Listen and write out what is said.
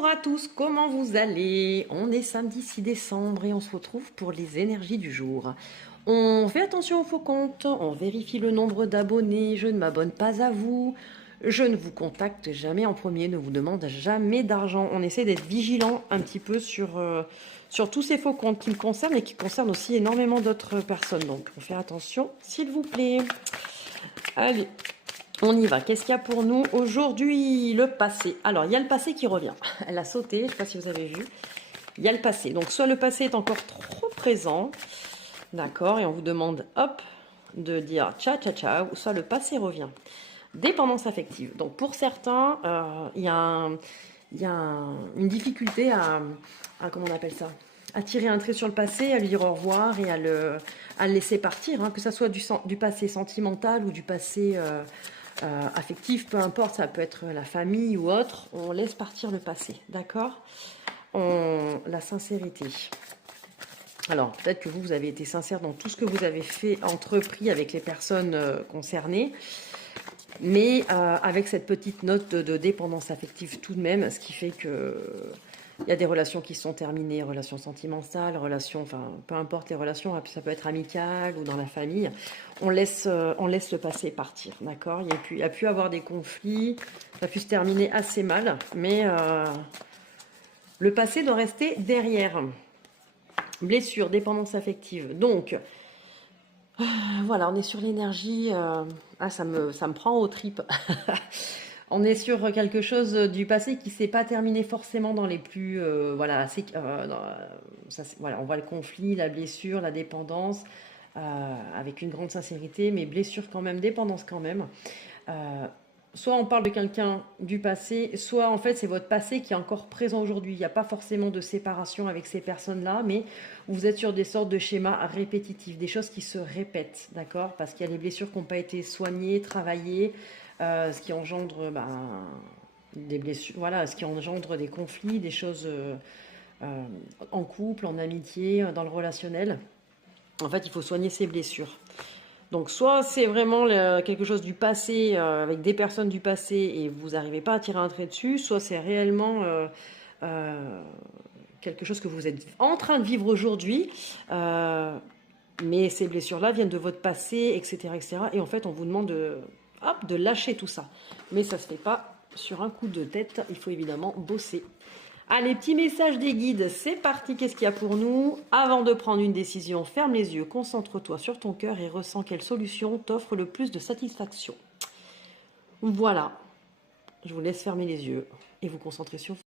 Bonjour à tous, comment vous allez? On est samedi 6 décembre et on se retrouve pour les énergies du jour. On fait attention aux faux comptes, on vérifie le nombre d'abonnés, je ne m'abonne pas à vous, je ne vous contacte jamais en premier, ne vous demande jamais d'argent. On essaie d'être vigilant un petit peu sur tous ces faux comptes qui me concernent et qui concernent aussi énormément d'autres personnes. Donc on fait attention s'il vous plaît. Allez. On y va. Qu'est-ce qu'il y a pour nous aujourd'hui? Le passé. Alors, il y a le passé qui revient. Elle a sauté, je ne sais pas si vous avez vu. Il y a le passé. Donc, soit le passé est encore trop présent, d'accord, et on vous demande, hop, de dire ciao, ciao, ciao, ou soit le passé revient. Dépendance affective. Donc, pour certains, il y a une difficulté comment on appelle ça? À tirer un trait sur le passé, à lui dire au revoir et à le laisser partir, hein, que ça soit du passé sentimental ou du passé affectif, peu importe, ça peut être la famille ou autre, on laisse partir le passé, d'accord? La sincérité. Alors, peut-être que vous avez été sincère dans tout ce que vous avez fait, entrepris avec les personnes concernées, mais avec cette petite note de dépendance affective tout de même, ce qui fait que il y a des relations qui sont terminées, relations sentimentales, relations, enfin, peu importe les relations, ça peut être amical ou dans la famille. On laisse le passé partir, d'accord? Il y a pu avoir des conflits, ça a pu se terminer assez mal, mais le passé doit rester derrière. Blessure, dépendance affective. Donc, voilà, on est sur l'énergie. Ça me prend aux tripes. On est sur quelque chose du passé qui ne s'est pas terminé forcément dans les plus... voilà, voilà, on voit le conflit, la blessure, la dépendance, avec une grande sincérité, mais blessure quand même, dépendance quand même. Soit on parle de quelqu'un du passé, soit en fait c'est votre passé qui est encore présent aujourd'hui. Il n'y a pas forcément de séparation avec ces personnes-là, mais vous êtes sur des sortes de schémas répétitifs, des choses qui se répètent, d'accord? Parce qu'il y a des blessures qui n'ont pas été soignées, travaillées, ce qui engendre des blessures, voilà, ce qui engendre des conflits, des choses en couple, en amitié, dans le relationnel. En fait, il faut soigner ces blessures. Donc, soit c'est vraiment quelque chose du passé, avec des personnes du passé, et vous n'arrivez pas à tirer un trait dessus, soit c'est réellement quelque chose que vous êtes en train de vivre aujourd'hui, mais ces blessures-là viennent de votre passé, etc., etc. Et en fait, on vous demande de lâcher tout ça. Mais ça ne se fait pas sur un coup de tête, il faut évidemment bosser. Allez, petit message des guides, c'est parti, qu'est-ce qu'il y a pour nous? Avant de prendre une décision, ferme les yeux, concentre-toi sur ton cœur et ressens quelle solution t'offre le plus de satisfaction. Voilà, je vous laisse fermer les yeux et vous concentrer sur vous.